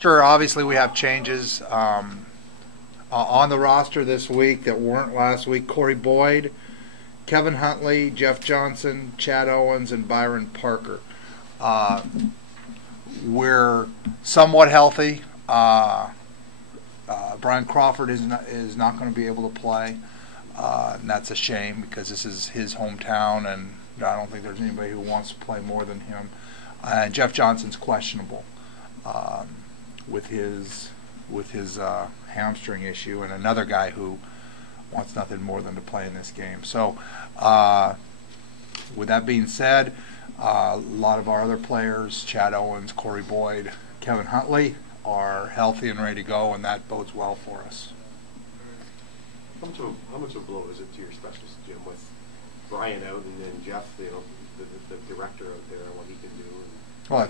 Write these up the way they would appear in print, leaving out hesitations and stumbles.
Sure, obviously we have changes on the roster this week that weren't last week. Corey Boyd, Kevin Huntley, Jeff Johnson, Chad Owens, and Byron Parker. We're somewhat healthy. Brian Crawford is not going to be able to play, and that's a shame because this is his hometown, and I don't think there's anybody who wants to play more than him. And Jeff Johnson's questionable with his hamstring issue, and another guy who wants nothing more than to play in this game. So, with that being said, a lot of our other players, Chad Owens, Corey Boyd, Kevin Huntley, are healthy and ready to go, and that bodes well for us. How much of a blow is it to your specialist, Jim, with Brian out and then Jeff, the director out there, and what he can do? And well,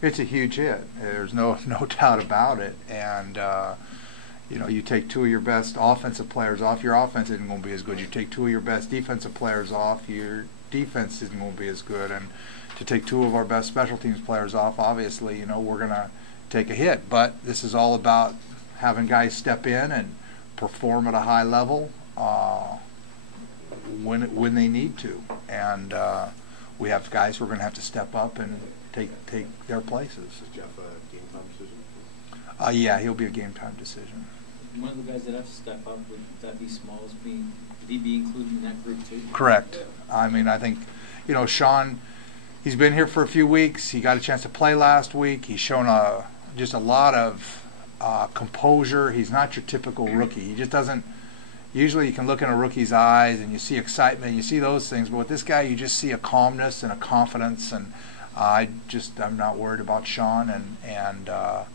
it's a huge hit. There's no doubt about it. And you take two of your best offensive players off, your offense isn't going to be as good. You take two of your best defensive players off, your defense isn't going to be as good. And to take two of our best special teams players off, obviously, we're going to take a hit. But this is all about having guys step in and perform at a high level when they need to. And we have guys who are going to have to step up and take their places. Is Jeff a game time decision? Yeah, he'll be a game time decision. One of the guys that have to step up, would that be Smalls? Would he be included in that group too? Correct. I mean, I think, Sean, he's been here for a few weeks. He got a chance to play last week. He's shown just a lot of composure. He's not your typical rookie. He just doesn't. Usually you can look in a rookie's eyes and you see excitement, you see those things, but with this guy you just see a calmness and a confidence, and I'm not worried about Sean, and I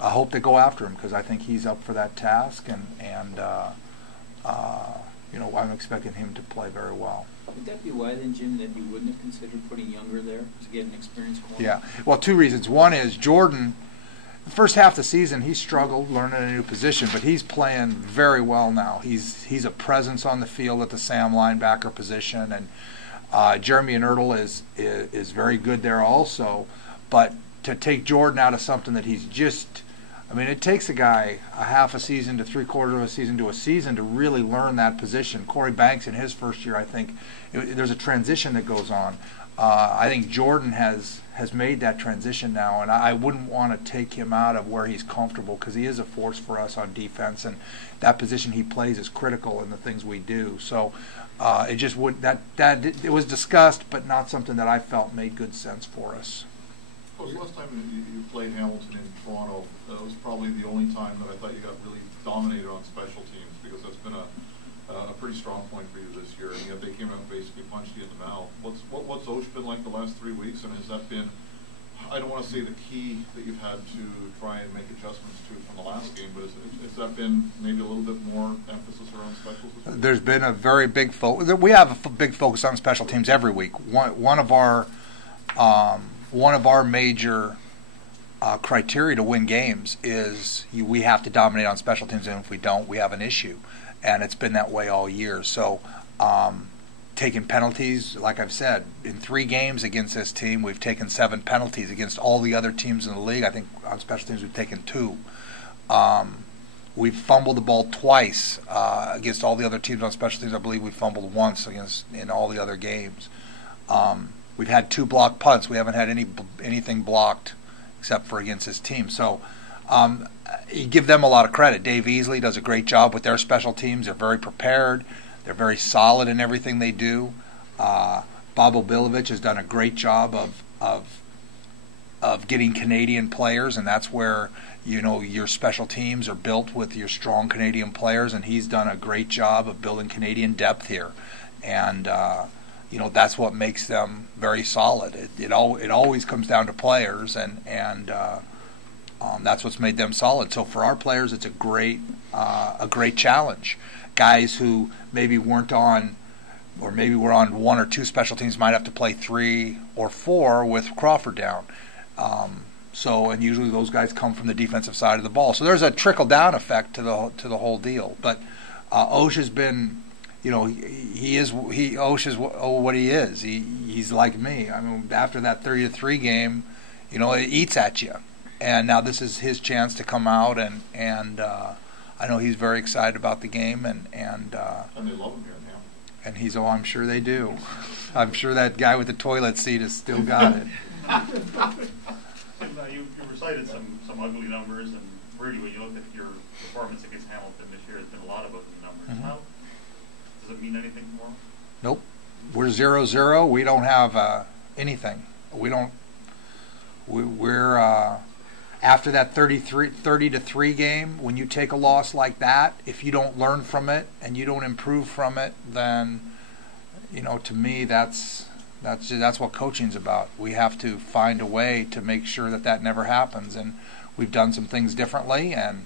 hope they go after him because I think he's up for that task, and I'm expecting him to play very well. Would that be why then, Jim, that you wouldn't have considered putting Younger there to get an experienced corner? Yeah, well, two reasons. One is Jordan. The first half of the season, he struggled learning a new position, but he's playing very well now. He's a presence on the field at the Sam linebacker position, and Jeremy Inertle is very good there also. But to take Jordan out of something that he's just, it takes a guy a half a season to three-quarters of a season to a season to really learn that position. Corey Banks in his first year, I think, there's a transition that goes on. I think Jordan has made that transition now, and I wouldn't want to take him out of where he's comfortable because he is a force for us on defense, and that position he plays is critical in the things we do. So it just it was discussed, but not something that I felt made good sense for us. Coach, last time you played Hamilton in Toronto, that was probably the only time that I thought you got really dominated on special teams, because that's been a pretty strong point for you this year, and yet they came out and basically punched you in the mouth. What's Osh been like the last 3 weeks, and has that been, I don't want to say the key that you've had to try and make adjustments to from the last game, but has that been maybe a little bit more emphasis around specials? There's been a very big focus. We have a big focus on special teams every week. One of our major criteria to win games is we have to dominate on special teams, and if we don't, we have an issue. And it's been that way all year. So taking penalties, like I've said, in 3 games against this team, we've taken 7 penalties. Against all the other teams in the league, I think on special teams we've taken 2. We've fumbled the ball twice against all the other teams on special teams. I believe we fumbled once in all the other games. We've had 2 blocked punts. We haven't had anything blocked except for against this team. So you give them a lot of credit. Dave Easley does a great job with their special teams. They're very prepared. They're very solid in everything they do. Bob Obilovich has done a great job of getting Canadian players, and that's where your special teams are built with your strong Canadian players, and he's done a great job of building Canadian depth here. And that's what makes them very solid. It always comes down to players, and that's what's made them solid. So for our players, it's a great challenge. Guys who maybe weren't on, or maybe were on 1 or 2 special teams, might have to play 3 or 4 with Crawford down. And usually those guys come from the defensive side of the ball. So there's a trickle down effect to the whole deal. But Osh has been, Osh is what he is. He's like me. After that 30-3 game, it eats at you. And now this is his chance to come out, and I know he's very excited about the game, and they love him here in Hamilton. and he's, oh, I'm sure they do. I'm sure that guy with the toilet seat has still got it. And you recited some ugly numbers, and Rudy, when you look at your performance against Hamilton this year, has been a lot of ugly numbers. Mhm. How does it mean anything tomorrow? Nope. We're 0-0. We don't have anything. We don't. We're after that 30-3 game. When you take a loss like that, if you don't learn from it and you don't improve from it, then to me that's what coaching's about. We have to find a way to make sure that never happens, and we've done some things differently, and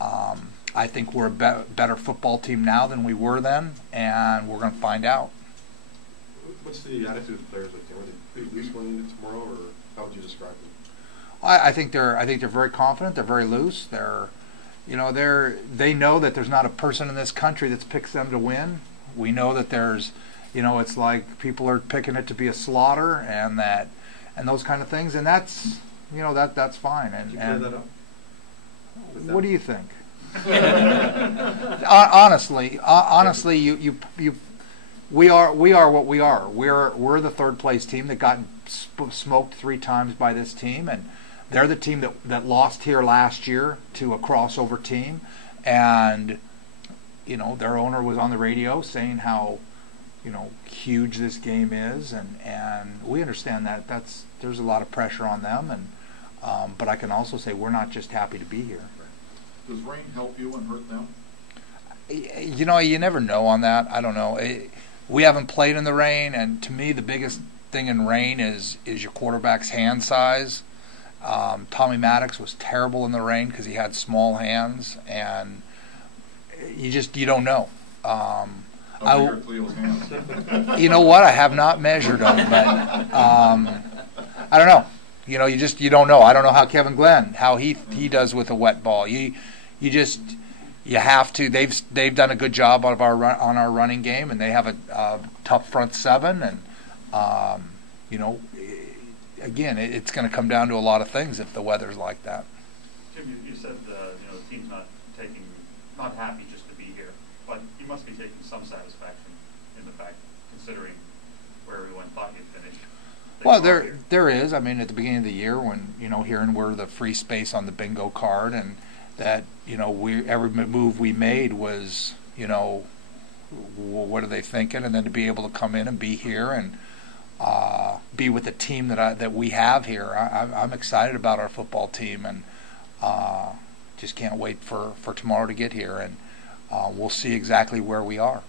I think we're a better football team now than we were then, and we're going to find out. What's the attitude of the players like? Are they pretty loose going into tomorrow, or how would you describe them? I think they're very confident. They're very loose. They know that there's not a person in this country that picks them to win. We know that there's, it's like people are picking it to be a slaughter, and those kind of things, and that's that's fine. And, Did you clear that up? What do you think? Honestly, we are what we are. We're the third place team that got smoked 3 times by this team, and they're the team that lost here last year to a crossover team, and their owner was on the radio saying how huge this game is, and we understand that there's a lot of pressure on them, and but I can also say we're not just happy to be here. Does rain help you and hurt them? You never know on that. I don't know. We haven't played in the rain, and to me the biggest thing in rain is your quarterback's hand size. Tommy Maddox was terrible in the rain because he had small hands, and you don't know. How big are Cleo's hands? You know what? I have not measured them, but I don't know. You don't know. I don't know how Kevin Glenn, how he does with a wet ball. You have to. They've done a good job on our running game, and they have a tough front seven, and again, it's going to come down to a lot of things if the weather's like that. Jim, you said the team's not happy just to be here, but you must be taking some satisfaction in the fact, considering where everyone thought you'd finish. Well, there is. I mean, at the beginning of the year, when hearing we're the free space on the bingo card, and that every move we made was what are they thinking, and then to be able to come in and be here and be with the team that we have here. I'm excited about our football team, and just can't wait for tomorrow to get here, and we'll see exactly where we are.